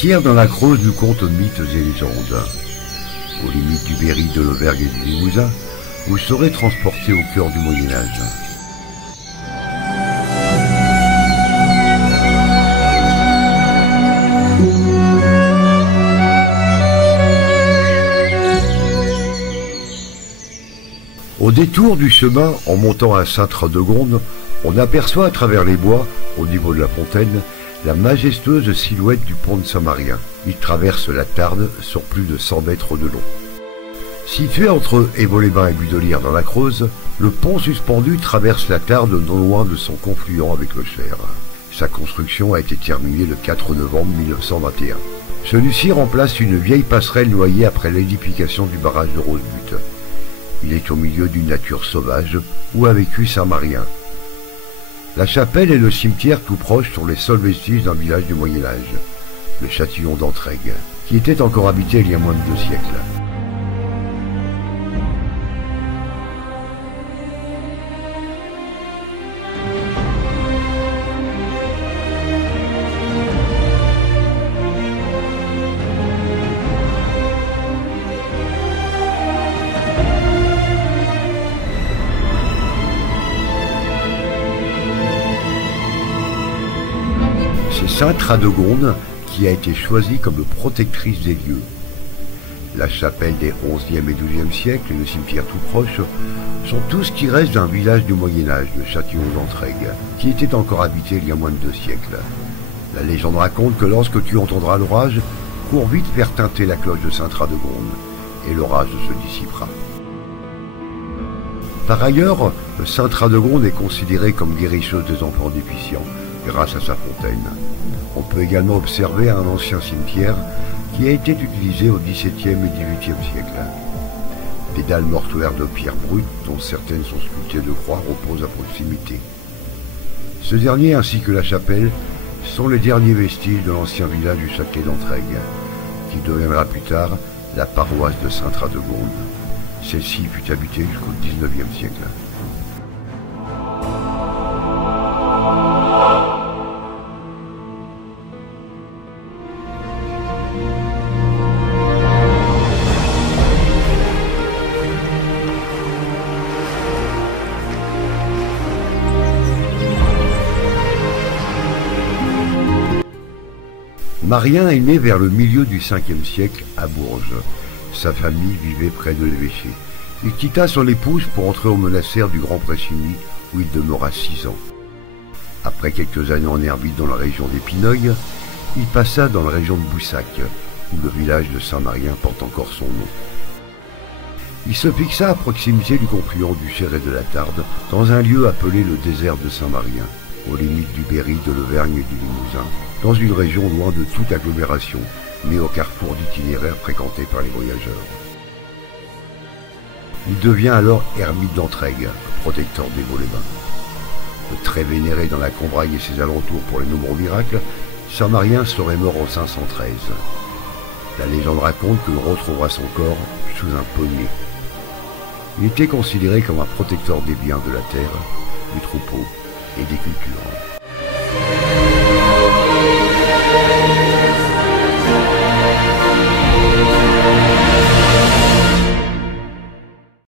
Saint-Pierre dans la Creuse nous conte mythes et légendes. Aux limites du Berry, de l'Auvergne et du Limousin, vous serez transporté au cœur du Moyen-Âge. Au détour du chemin, en montant à Sainte-Radegonde, on aperçoit à travers les bois, au niveau de la fontaine, la majestueuse silhouette du pont de Saint-Marien. Il traverse la Tarn sur plus de 100 mètres de long. Situé entre Évaux-les-Bains et Budolière dans la Creuse, le pont suspendu traverse la Tarn non loin de son confluent avec le Cher. Sa construction a été terminée le 4 novembre 1921. Celui-ci remplace une vieille passerelle noyée après l'édification du barrage de Rosebute. Il est au milieu d'une nature sauvage où a vécu Saint-Marien. La chapelle et le cimetière tout proches sont les seuls vestiges d'un village du Moyen-Âge, le châtillon d'Entraigues, qui était encore habité il y a moins de 2 siècles. C'est Sainte-Radegonde qui a été choisie comme protectrice des lieux. La chapelle des 11e et 12e siècles et le cimetière tout proche sont tout ce qui reste d'un village du Moyen-Âge, le châtillon d'Entraigues, qui était encore habité il y a moins de 2 siècles. La légende raconte que lorsque tu entendras l'orage, cours vite faire tinter la cloche de Sainte-Radegonde, et l'orage se dissipera. Par ailleurs, Sainte-Radegonde est considérée comme guérisseuse des enfants déficients, grâce à sa fontaine. On peut également observer un ancien cimetière qui a été utilisé au XVIIe et XVIIIe siècle. Des dalles mortuaires de pierre brute, dont certaines sont sculptées de croix, reposent à proximité. Ce dernier ainsi que la chapelle sont les derniers vestiges de l'ancien village du Châtelet d'Entraigues, qui deviendra plus tard la paroisse de Sainte-Radegonde. Celle-ci fut habitée jusqu'au XIXe siècle. Marien est né vers le milieu du 5e siècle à Bourges. Sa famille vivait près de l'évêché. Il quitta son épouse pour entrer au monastère du Grand Pressigny, où il demeura 6 ans. Après quelques années en ermite dans la région d'Épineuil, il passa dans la région de Boussac, où le village de Saint-Marien porte encore son nom. Il se fixa à proximité du confluent du Cher et de la Tarn, dans un lieu appelé le désert de Saint-Marien, aux limites du Berry, de l'Auvergne et du Limousin, dans une région loin de toute agglomération, mais au carrefour d'itinéraires fréquentés par les voyageurs. Il devient alors ermite d'Entraigues, protecteur d'Évaux-les-Bains. Très vénéré dans la Combraille et ses alentours pour les nombreux miracles, Saint-Marien serait mort en 513. La légende raconte que l'on retrouvera son corps sous un pommier. Il était considéré comme un protecteur des biens de la terre, du troupeau et des cultures.